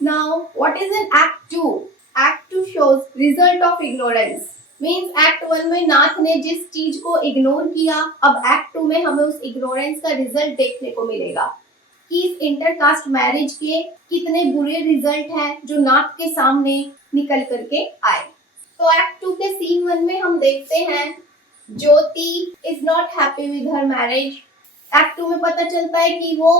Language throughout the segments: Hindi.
Now, what is in Act 2? Act 2 shows result of ignorance. Means act 1 में नाथ ने जिस चीज को इग्नोर किया, अब एक्ट 2 में हमें उस इग्नोरेंस का रिजल्ट देखने को मिलेगा कि इस इंटरकास्ट मैरिज के कितने बुरे रिजल्ट हैं जो नाथ के सामने निकल करके आए। तो एक्ट 2 के सीन 1 में हम देखते हैं Jyoti is not happy with her marriage. Act 2 में पता चलता है कि वो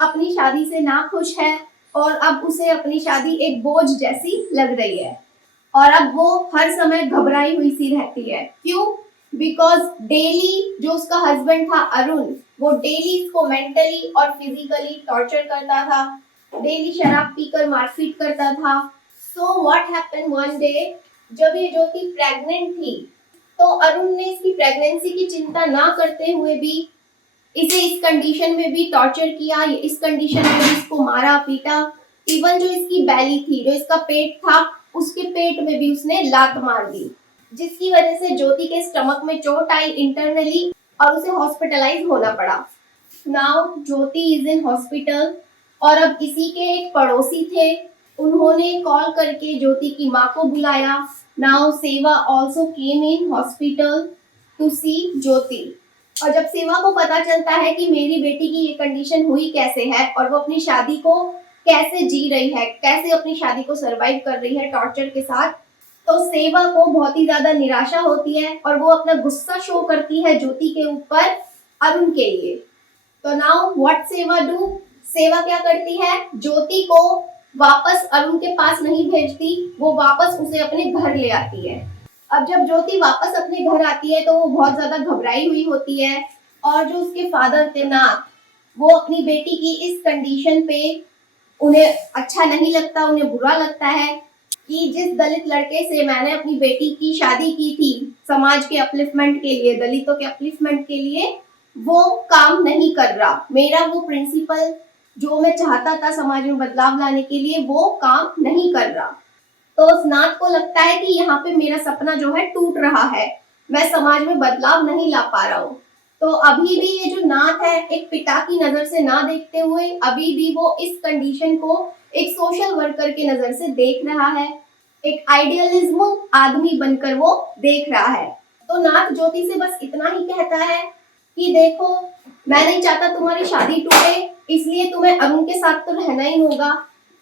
अपनी शादी से ना खुश है और अब उसे अपनी शादी एक बोझ जैसी लग रही है और अब वो हर समय घबराई हुई सी रहती है। क्यों? बिकॉज डेली जो उसका हस्बैंड था अरुण, वो डेली इसको मेंटली और फिजिकली टॉर्चर करता था, डेली शराब पीकर मारपीट करता था। So what happened one day, जब ये ज्योति प्रेग्नेंट थी तो अरुण ने इसकी प्रेगनेंसी की चिंता ना करते हुए भी इसे इस कंडीशन में भी टॉर्चर किया, इस कंडीशन में भी इसको मारा पीटा। इवन जो इसकी बैली थी, जो इसका पेट था, उसके पेट में भी उसने लात मार दी, जिसकी वजह से ज्योति के स्टमक में चोट आई इंटरनली और उसे हॉस्पिटलाइज होना पड़ा। Now Jyoti is in hospital और अब इसी के एक पड़ोसी थे, उन्होंने कॉल करके ज्योति की माँ को बुलाया। Now Seva also came in hospital to see Jyoti. और जब सेवा को पता चलता है कि मेरी बेटी की ये कंडीशन हुई कैसे है और वो अपनी शादी को कैसे जी रही है, कैसे अपनी शादी को सरवाइव कर रही है टॉर्चर के साथ, तो सेवा को बहुत ही ज्यादा निराशा होती है और वो अपना गुस्सा शो करती है ज्योति के ऊपर अरुण के लिए। तो नाउ व्हाट सेवा डू, सेवा क्या करती है, ज्योति को वापस अरुण के पास नहीं भेजती, वो वापस उसे अपने घर ले आती है। अब जब ज्योति वापस अपने घर आती है तो वो बहुत ज्यादा घबराई हुई होती है और जो उसके फादर थे नाथ, वो अपनी बेटी की इस कंडीशन पे उन्हें अच्छा नहीं लगता, उन्हें बुरा लगता है कि जिस दलित लड़के से मैंने अपनी बेटी की शादी की थी समाज के अपलिफ्टमेंट के लिए, दलितों के अपलिफ्टमेंट के लिए, वो काम नहीं कर रहा। मेरा वो प्रिंसिपल जो मैं चाहता था समाज में बदलाव लाने के लिए, वो काम नहीं कर रहा। तो उस नाथ को लगता है कि यहाँ पे मेरा सपना जो है टूट रहा है, मैं समाज में बदलाव नहीं ला पा रहा हूँ। तो अभी भी ये जो नाथ है, एक पिता की नजर से ना देखते हुए अभी भी वो इस कंडीशन को एक सोशल वर्कर की नजर से देख रहा है, एक आइडियलिज्म आदमी बनकर वो देख रहा है। तो नाथ ज्योति से बस इतना ही कहता है कि देखो, मैं नहीं चाहता तुम्हारी शादी टूटे, इसलिए तुम्हें अरुण के साथ तो रहना ही होगा,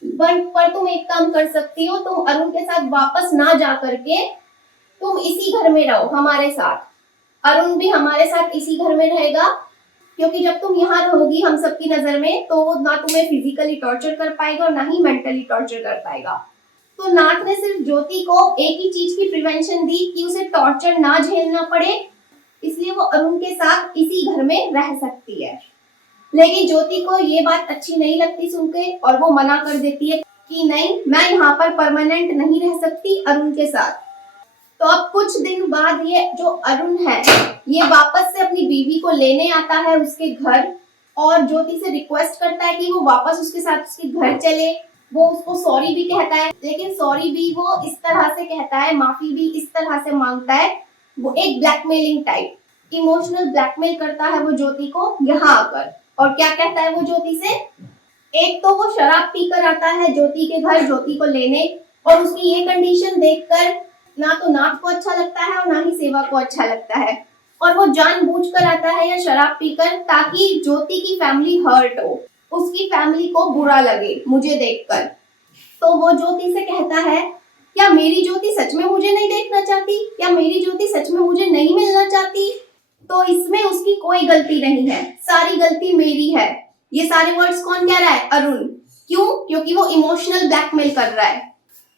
पर तुम एक काम कर सकती हो, तुम अरुण के साथ वापस ना जा करके तुम इसी घर में रहो हमारे साथ। अरुण भी हमारे साथ इसी घर में रहेगा, क्योंकि जब तुम यहाँ रहोगी हम सबकी नजर में, तो वो ना तुम्हें फिजिकली टॉर्चर कर पाएगा और ना ही मेंटली टॉर्चर कर पाएगा। तो नाथ ने सिर्फ ज्योति को एक ही चीज की प्रिवेंशन दी कि उसे टॉर्चर ना झेलना पड़े, इसलिए वो अरुण के साथ इसी घर में रह सकती है। लेकिन ज्योति को ये बात अच्छी नहीं लगती सुन के और वो मना कर देती है कि नहीं, मैं यहाँ पर परमानेंट नहीं रह सकती अरुण के साथ। तो अब कुछ दिन बाद ये जो अरुण है, ये वापस से अपनी बीवी को लेने आता है उसके घर और ज्योति से रिक्वेस्ट करता है कि वो वापस उसके साथ उसके घर चले। वो उसको सॉरी भी कहता है, लेकिन सॉरी भी वो इस तरह से कहता है, माफी भी इस तरह से मांगता है, वो एक ब्लैकमेलिंग टाइप, इमोशनल ब्लैकमेल करता है वो ज्योति को यहाँ आकर। और क्या कहता है वो ज्योति से, एक तो वो शराब पीकर आता है ज्योति के घर ज्योति को लेने, और उसकी ये कंडीशन देखकर ना तो नाथ को अच्छा लगता है और ना ही सेवा को अच्छा लगता है, और वो जानबूझकर आता है या शराब पीकर ताकि ज्योति की फैमिली हर्ट हो, उसकी फैमिली को बुरा लगे मुझे देखकर। तो वो ज्योति से कहता है, क्या मेरी ज्योति सच में मुझे नहीं देखना चाहती, क्या मेरी ज्योति सच में मुझे नहीं मिलना चाहती? तो इसमें उसकी कोई गलती नहीं है, सारी गलती मेरी है। ये सारे वर्ड्स कौन कह रहा है? अरुण। क्यों? क्योंकि वो इमोशनल ब्लैकमेल कर रहा है।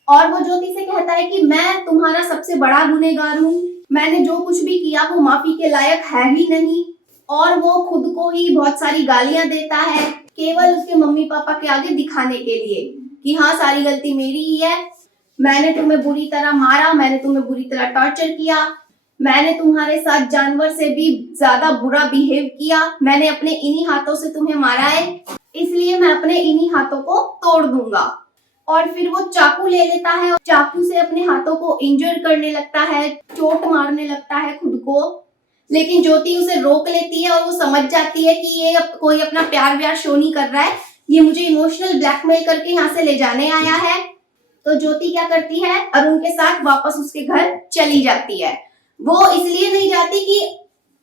और वो ज्योति से कहता है कि मैं तुम्हारा सबसे बड़ा गुनहगार हूँ, मैंने जो कुछ भी किया वो माफी के लायक है ही नहीं। और वो खुद को ही बहुत सारी गालियां देता है, केवल उसके मम्मी पापा के आगे दिखाने के लिए कि हाँ, सारी गलती मेरी ही है, मैंने तुम्हें बुरी तरह मारा, मैंने तुम्हें बुरी तरह टॉर्चर किया, मैंने तुम्हारे साथ जानवर से भी ज्यादा बुरा बिहेव किया, मैंने अपने इन्हीं हाथों से तुम्हें मारा है, इसलिए मैं अपने इन्हीं हाथों को तोड़ दूंगा। और फिर वो चाकू ले लेता है और चाकू से अपने हाथों को इंजर करने लगता है, चोट मारने लगता है खुद को। लेकिन ज्योति उसे रोक लेती है और वो समझ जाती है कि ये कोई अपना प्यार व्यार शो नहीं कर रहा है, ये मुझे इमोशनल ब्लैकमेल करके यहाँ से ले जाने आया है। तो ज्योति क्या करती है, अरुण के साथ वापस उसके घर चली जाती है। वो इसलिए नहीं जाती कि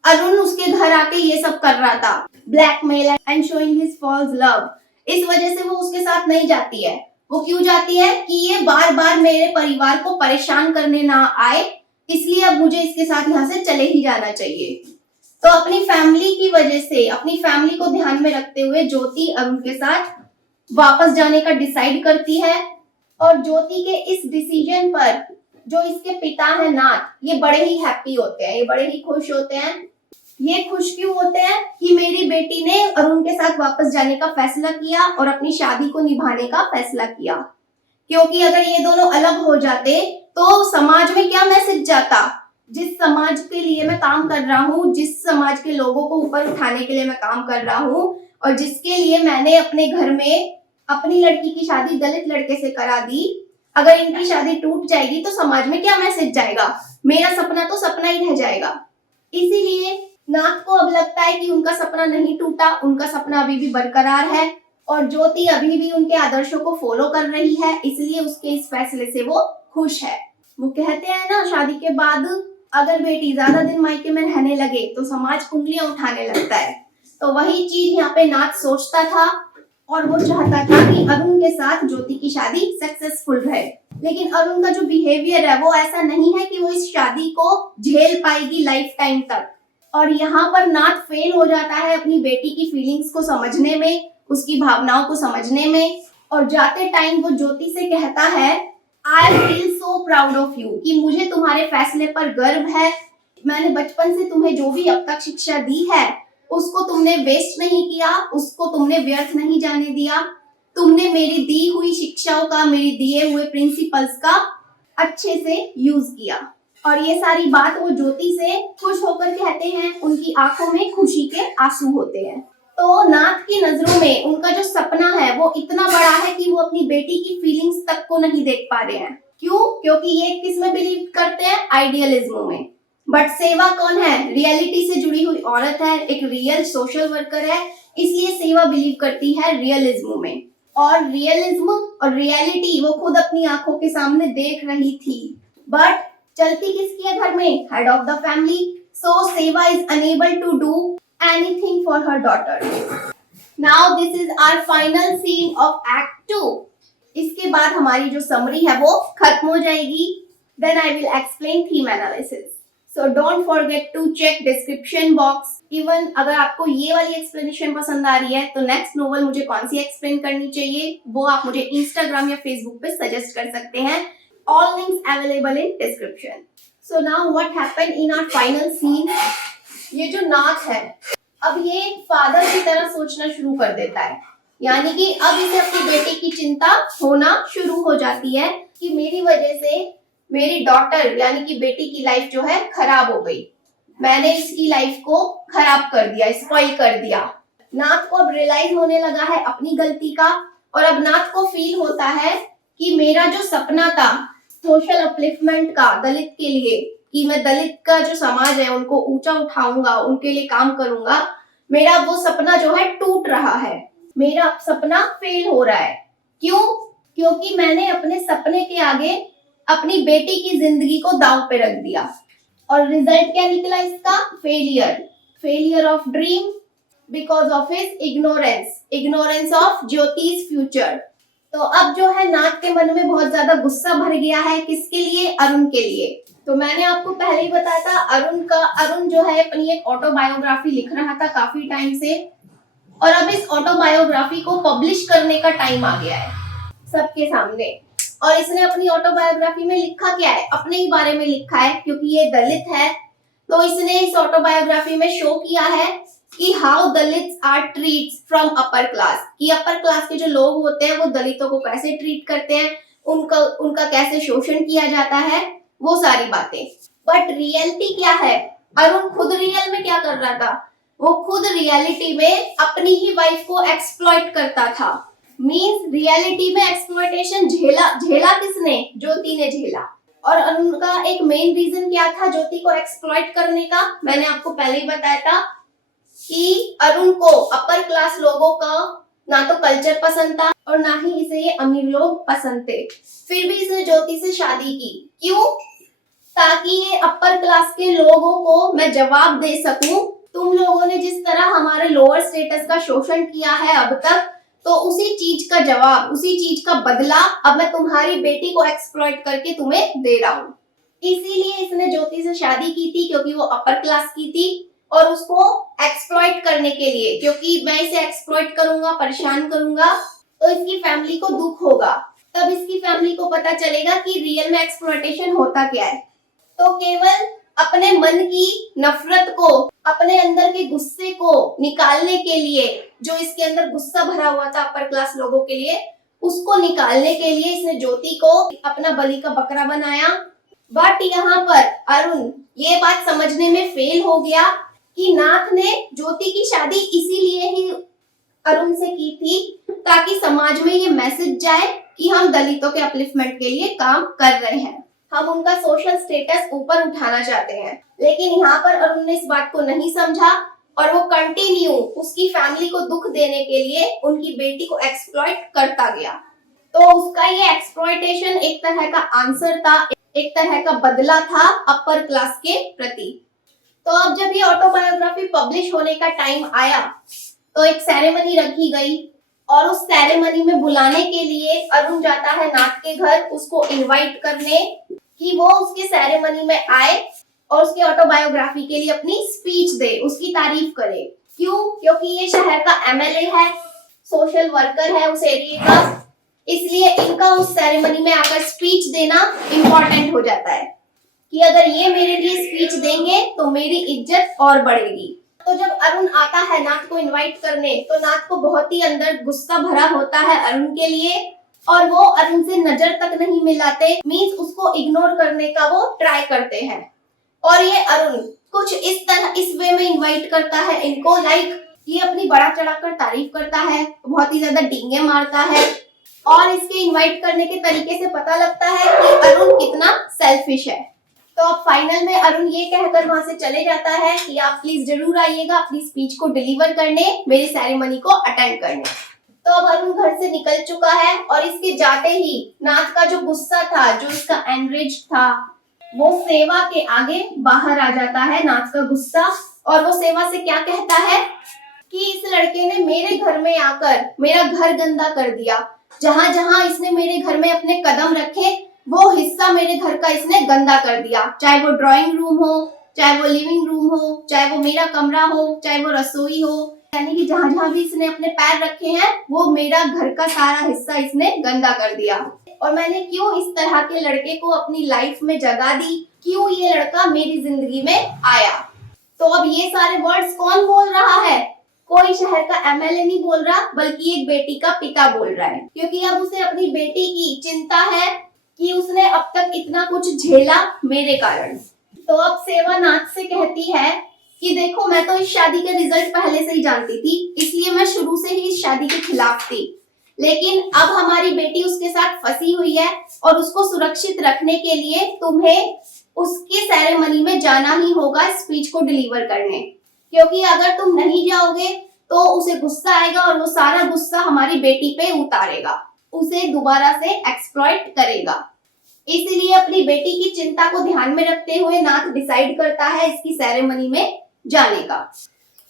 अरुण उसके घर आके ये सब कर रहा था, blackmail and showing his false love, इस वजह से वो उसके साथ नहीं जाती है। वो क्यों जाती है कि ये बार बार मेरे परिवार को परेशान करने ना आए, इसलिए अब मुझे इसके साथ यहाँ से चले ही जाना चाहिए। तो अपनी फैमिली की वजह से, अपनी फैमिली को ध्यान में रखते हुए ज्योति अरुण के साथ वापस जाने का डिसाइड करती है। और ज्योति के इस डिसीजन पर जो इसके पिता है नाथ, ये बड़े ही हैप्पी होते हैं, ये बड़े ही खुश होते हैं। ये खुश क्यों होते हैं कि मेरी बेटी ने अरुण के साथ वापस जाने का फैसला किया और अपनी शादी को निभाने का फैसला किया। क्योंकि अगर ये दोनों अलग हो जाते तो समाज में क्या मैसेज जाता। जिस समाज के लिए मैं काम कर रहा हूँ, जिस समाज के लोगों को ऊपर उठाने के लिए मैं काम कर रहा हूँ, और जिसके लिए मैंने अपने घर में अपनी लड़की की शादी दलित लड़के से करा दी, अगर इनकी शादी टूट जाएगी तो समाज में क्या मैसेज जाएगा। मेरा सपना तो सपना ही रह जाएगा। इसीलिए नाथ को अब लगता है कि उनका सपना नहीं टूटा, उनका सपना अभी भी बरकरार है और ज्योति अभी भी उनके आदर्शों को फॉलो कर रही है, इसलिए उसके इस फैसले से वो खुश है। वो कहते हैं ना, शादी के बाद अगर बेटी ज्यादा दिन मायके में रहने लगे तो समाज उंगलियां उठाने लगता है। तो वही चीज यहाँ पे नाथ सोचता था और वो चाहता था कि अरुण के साथ ज्योति की शादी सक्सेसफुल रहे। लेकिन अरुण का जो बिहेवियर है वो ऐसा नहीं है कि वो इस शादी को झेल पाएगी लाइफ टाइम तक। और यहाँ पर नाथ फेल हो जाता है अपनी बेटी की फीलिंग्स को समझने में, उसकी भावनाओं को समझने में। और जाते टाइम वो ज्योति से कहता है, I feel so proud of you, कि मुझे तुम्हारे फैसले पर गर्व है। मैंने बचपन से तुम्हें जो भी अब तक शिक्षा दी है उसको तुमने वेस्ट नहीं किया, उसको तुमने व्यर्थ नहीं जाने दिया। तुमने मेरी दी हुई शिक्षाओं का, मेरी दिए हुए प्रिंसिपल्स का अच्छे से यूज किया। और ये सारी बात वो ज्योति से खुश होकर कहते हैं, उनकी आंखों में खुशी के आंसू होते हैं। तो नाथ की नजरों में उनका जो सपना है वो इतना बड़ा है कि वो अपनी बेटी की फीलिंग्स तक को नहीं देख पा रहे हैं। क्यों? क्योंकि ये किस में बिलीव करते हैं? आइडियलिज्म में। बट सेवा कौन है? रियलिटी से जुड़ी हुई औरत है, एक रियल सोशल वर्कर है, इसलिए सेवा बिलीव करती है रियलिज्म में। और रियलिज्म और रियलिटी वो खुद अपनी आंखों के सामने देख रही थी। बट चलती किसकी है घर में? Head of the family. So Seva is unable to do anything for her daughter. Now this is our final scene of Act 2. इसके बाद हमारी जो समरी है वो खत्म हो जाएगी। Then I will explain theme analysis. So don't forget to check description box. Even अगर आपको ये वाली explanation पसंद आ रही है तो next novel मुझे कौन सी explain करनी चाहिए वो आप मुझे Instagram या Facebook पे suggest कर सकते हैं। All links available in description. So now what happened in our final scene? ये जो नाथ है अब ये फादर की तरह सोचना शुरू कर देता है, यानी कि अब इसे अपनी बेटी की चिंता होना शुरू हो जाती है कि मेरी वजह से मेरी डॉटर यानी कि बेटी की लाइफ जो है खराब हो गई, मैंने इसकी लाइफ को खराब कर दिया, स्पॉइल कर दिया। नाथ को अब रियलाइज होने लगा है अपनी गलती का और अब नाथ को फील होता है कि मेरा जो सपना था सोशल अपलिफ्टमेंट का दलित के लिए, कि मैं दलित का जो समाज है उनको ऊंचा उठाऊंगा, उनके लिए काम करूंगा, मेरा वो सपना जो है टूट रहा है, मेरा सपना फेल हो रहा है। क्यों? क्योंकि मैंने अपने सपने के आगे अपनी बेटी की जिंदगी को दांव पे रख दिया। और रिजल्ट क्या निकला इसका? Failure of dream because of his ignorance of Jyoti's future. तो अब जो है नाथ के मन में बहुत ज्यादा गुस्सा भर गया है। किसके लिए? अरुण के लिए। तो मैंने आपको पहले ही बताया था अरुण जो है अपनी एक ऑटोबायोग्राफी लिख रहा था काफी टाइम से, और अब इस ऑटोबायोग्राफी को पब्लिश करने का टाइम आ गया है सबके सामने। और इसने अपनी ऑटोबायोग्राफी में लिखा क्या है? अपने ही बारे में लिखा है, क्योंकि ये दलित है तो इसने इस ऑटोबायोग्राफी में शो किया है कि how Dalits are treats from upper class, कि अपर क्लास के जो लोग होते हैं वो दलितों को कैसे ट्रीट करते हैं, उनका कैसे शोषण किया जाता है, वो सारी बातें। बट रियलिटी क्या है? अरुण खुद रियल में क्या कर रहा था? वो खुद रियलिटी में अपनी ही वाइफ को एक्सप्लॉइट करता था। मींस रियलिटी में एक्सप्लॉइटेशन झेला किसने? ज्योति ने झेला। और अरुण का एक मेन रीजन क्या था ज्योति को एक्सप्लॉइट करने का? मैंने आपको पहले ही बताया था कि अरुण को अपर क्लास लोगों का ना तो कल्चर पसंद था और ना ही इसे ये अमीर लोग पसंद थे। फिर भी इसने ज्योति से शादी की। क्यों? ताकि ये अपर क्लास के लोगों को मैं जवाब दे सकूं, तुम लोगों ने जिस तरह हमारे लोअर स्टेटस का शोषण किया है अब तक, तो उसी चीज का जवाब, उसी चीज का बदला अब मैं तुम्हारी बेटी को एक्सप्लॉइट करके तुम्हें दे रहा हूँ। इसीलिए इसने ज्योति से शादी की थी, क्योंकि वो अपर क्लास की थी, और उसको एक्सप्लॉइट करने के लिए, क्योंकि मैं इसे एक्सप्लॉइट करूंगा, परेशान करूंगा, तो इसकी फैमिली को दुख होगा। तब इसकी फैमिली को पता चलेगा कि रियल में एक्सप्लॉइटेशन होता क्या है। तो केवल अपने मन की नफरत को, अपने अंदर के गुस्से को निकालने के लिए, जो इसके अंदर गुस्सा भरा हुआ था अपर क्लास लोगों के लिए, उसको निकालने के लिए इसने ज्योति को अपना बलि का बकरा बनाया। बट यहाँ पर अरुण ये बात समझने में फेल हो गया कि नाथ ने ज्योति की शादी इसीलिए ही अरुण से की थी ताकि समाज में ये मैसेज जाए कि हम दलितों के अपलिफ्टमेंट के लिए काम कर रहे हैं, हम उनका सोशल स्टेटस ऊपर उठाना चाहते हैं। लेकिन यहाँ पर अरुण ने इस बात को नहीं समझा और वो कंटिन्यू उसकी फैमिली को दुख देने के लिए उनकी बेटी को एक्सप्लॉइट करता गया। तो उसका ये एक्सप्लॉइटेशन एक तरह का आंसर था, एक तरह का बदला था अपर क्लास के प्रति। तो अब जब ये ऑटोबायोग्राफी पब्लिश होने का टाइम आया तो एक सेरेमनी रखी गई और उस सेरेमनी में बुलाने के लिए अरुण जाता है नाथ के घर, उसको इनवाइट करने कि वो उसके सेरेमनी में आए और उसकी ऑटोबायोग्राफी के लिए अपनी स्पीच दे, उसकी तारीफ करे। क्यों? क्योंकि ये शहर का एमएलए है, सोशल वर्कर है उस एरिया का, इसलिए इनका उस सेरेमनी में आकर स्पीच देना इम्पोर्टेंट हो जाता है कि अगर ये मेरे लिए स्पीच देंगे तो मेरी इज्जत और बढ़ेगी। तो जब अरुण आता है नाथ को इनवाइट करने, तो नाथ को बहुत ही अंदर गुस्सा भरा होता है अरुण के लिए और वो अरुण से नजर तक नहीं मिलाते, मींस उसको इग्नोर करने का वो ट्राई करते हैं। और ये अरुण कुछ इस तरह इस वे में इनवाइट करता है इनको, लाइक ये अपनी बड़ा चढ़ाकर तारीफ करता है, बहुत ही ज्यादा डींगे मारता है और इसके इनवाइट करने के तरीके से पता लगता है कि अरुण कितना सेल्फिश है। तो अब फाइनल में अरुण ये कहकर वहां से चले जाता है कि आप प्लीज जरूर आइएगा अपनी स्पीच को डिलीवर करने, मेरी सेरेमनी को अटेंड करने। तो अब अरुण घर से निकल चुका है और इसके जाते ही नाथ का जो गुस्सा था, जो इसका एनरेज था, वो सेवा के आगे बाहर आ जाता है नाथ का गुस्सा। और वो सेवा से क्या कहता है कि इस लड़के ने मेरे घर में आकर मेरा घर गंदा कर दिया, जहां जहां इसने मेरे घर में अपने कदम रखे वो हिस्सा मेरे घर का इसने गंदा कर दिया, चाहे वो ड्राइंग रूम हो, चाहे वो लिविंग रूम हो, चाहे वो मेरा कमरा हो, चाहे वो रसोई हो, यानी कि जहां जहां भी इसने अपने पैर रखे हैं वो मेरा घर का सारा हिस्सा इसने गंदा कर दिया। और मैंने क्यों इस तरह के लड़के को अपनी लाइफ में जगह दी, क्यों ये लड़का मेरी जिंदगी में आया। तो अब ये सारे वर्ड्स कौन बोल रहा है? कोई शहर का एमएलए नहीं बोल रहा, बल्कि एक बेटी का पिता बोल रहा है, क्योंकि अब उसे अपनी बेटी की चिंता है कि उसने अब तक इतना कुछ झेला मेरे कारण। तो अब सेवा नाथ से कहती है कि देखो मैं तो इस शादी के रिजल्ट पहले से ही जानती थी, इसलिए मैं शुरू से ही इस शादी के खिलाफ थी, लेकिन अब हमारी बेटी उसके साथ फंसी हुई है और उसको सुरक्षित रखने के लिए तुम्हें उसके सेरेमनी में जाना ही होगा स्पीच को डिलीवर करने, क्योंकि अगर तुम नहीं जाओगे तो उसे गुस्सा आएगा और वो सारा गुस्सा हमारी बेटी पे उतारेगा, उसे दोबारा से एक्सप्लॉइट करेगा। इसलिए अपनी बेटी की चिंता को ध्यान में रखते हुए नाथ डिसाइड करता है इसकी सेरेमनी में जाने का।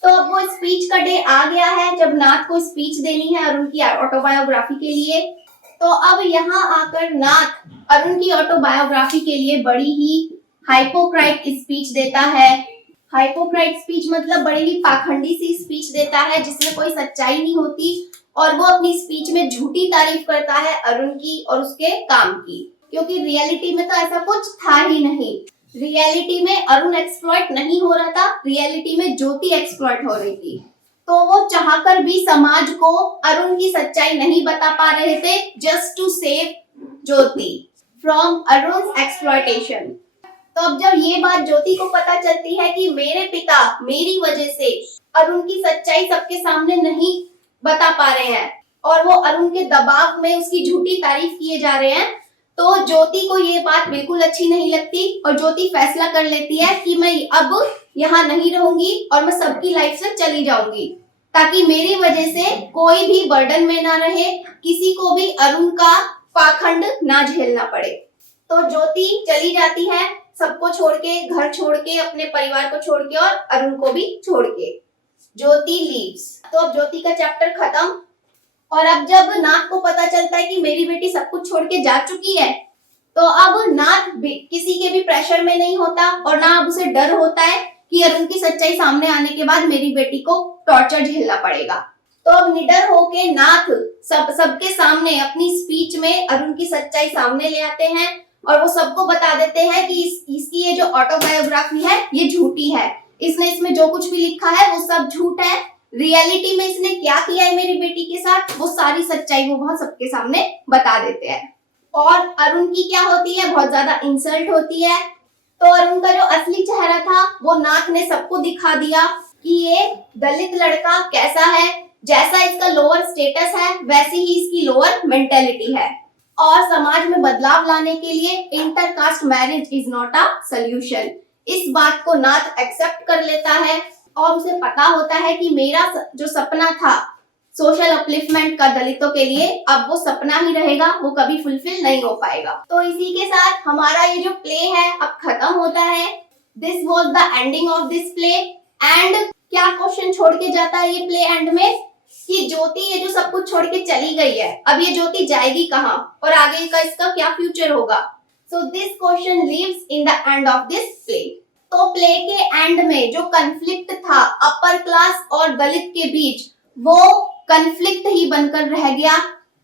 तो अब वो स्पीच का डे आ गया है जब नाथ को स्पीच देनी है अरुण की ऑटोबायोग्राफी के लिए। तो अब यहाँ आकर नाथ अरुण की ऑटोबायोग्राफी के लिए बड़ी ही हाइपोक्राइट स्पीच देता है। हाइपोक्राइट स्पीच मतलब बड़ी ही पाखंडी सी स्पीच देता है जिसमें कोई सच्चाई नहीं होती, और वो अपनी स्पीच में झूठी तारीफ करता है अरुण की और उसके काम की, क्योंकि रियलिटी में तो ऐसा कुछ था ही नहीं। रियलिटी में अरुण एक्सप्लॉइट नहीं हो रहा था, रियलिटी में ज्योति एक्सप्लॉइट हो रही थी। तो वो चाहकर भी समाज को अरुण की सच्चाई नहीं बता पा रहे थे, just to save Jyoti from Arun exploitation. तो अब जब ये बात ज्योति को पता चलती है कि मेरे पिता मेरी वजह से अरुण की सच्चाई सबके सामने नहीं बता पा रहे हैं और वो अरुण के दबाव में उसकी झूठी तारीफ किए जा रहे हैं, तो ज्योति को ये बात बिल्कुल अच्छी नहीं लगती और ज्योति फैसला कर लेती है कि मैं अब यहाँ नहीं रहूंगी और मैं सबकी लाइफ से चली जाऊंगी, ताकि मेरी वजह से कोई भी बर्डन में ना रहे, किसी को भी अरुण का पाखंड ना झेलना पड़े। तो ज्योति चली जाती है, सबको छोड़ के, घर छोड़ के, अपने परिवार को छोड़ के और अरुण को भी छोड़ के। ज्योति लीव्स। तो अब ज्योति का चैप्टर खत्म। और अब जब नाथ को पता चलता है कि मेरी बेटी सब कुछ छोड़ के जा चुकी है, तो अब नाथ किसी के भी प्रेशर में नहीं होता और ना अब उसे डर होता है कि अरुण की सच्चाई सामने आने के बाद मेरी बेटी को टॉर्चर झेलना पड़ेगा। तो अब निडर होके नाथ सबके सामने अपनी स्पीच में अरुण की सच्चाई सामने ले आते हैं और वो सबको बता देते हैं कि इसकी ये जो ऑटोबायोग्राफी है ये झूठी है, इसने इसमें जो कुछ भी लिखा है वो सब झूठ है, रियलिटी में इसने क्या किया है मेरी बेटी के साथ वो सारी सच्चाई वो वहां सबके सामने बता देते हैं। और अरुण की क्या होती है, बहुत ज्यादा इंसल्ट होती है। तो अरुण का जो असली चेहरा था वो नाथ ने सबको दिखा दिया कि ये दलित लड़का कैसा है, जैसा इसका लोअर स्टेटस है वैसी ही इसकी लोअर मेंटेलिटी है। और समाज में बदलाव लाने के लिए intercaste marriage is not a solution. इस बात को नाथ एक्सेप्ट कर लेता है और उसे पता होता है कि मेरा जो सपना था सोशल अपलिफ्टमेंट का दलितों के लिए, अब वो सपना ही रहेगा, वो कभी फुलफिल नहीं हो पाएगा। तो इसी के साथ हमारा ये जो प्ले है अब खत्म होता है। This was the ending of this play. And क्या क्वेश्चन छोड़ के जाता है ये प्ले एंड में कि ज्योति ये जो सब कुछ छोड़ के चली गई है, अब ये ज्योति जाएगी कहाँ और आगे का इसका क्या फ्यूचर होगा। So this question leaves in the end of this play. तो प्ले के एंड में जो कंफ्लिक्ट था अपर क्लास और दलित के बीच, वो कंफ्लिक्ट ही बनकर रह गया।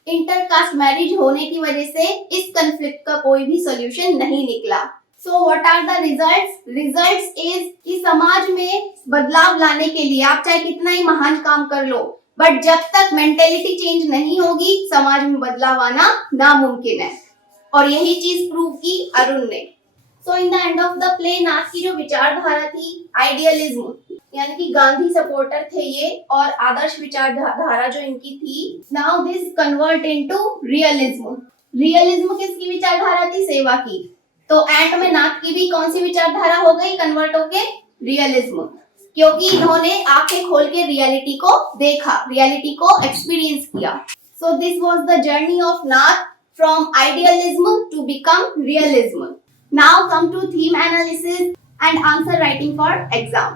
इंटरकास्ट मैरिज होने की वजह से इस कंफ्लिक्ट का कोई भी सॉल्यूशन नहीं निकला। So what are the results? Results is कि समाज में बदलाव लाने के लिए आप चाहे कितना ही महान काम कर लो, बट जब तक मेंटेलिटी चेंज नहीं होगी समाज में बदलाव आना नामुमकिन है। और यही चीज प्रूव की अरुण ने। So in the end of the play Nath की जो विचारधारा थी आइडियलिज्म, यानी कि गांधी सपोर्टर थे ये और आदर्श विचारधारा जो इनकी थी, now this convert into realism. Realism किसकी विचारधारा थी? सेवा की। तो एंड में नाथ की भी कौन सी विचारधारा हो गई कन्वर्ट होके? रियलिज्म, क्योंकि इन्होंने आंखें खोल के रियलिटी को देखा, रियलिटी को एक्सपीरियंस किया। So this was the journey of Nath from idealism to become realism. Now come to theme analysis and answer writing for exam.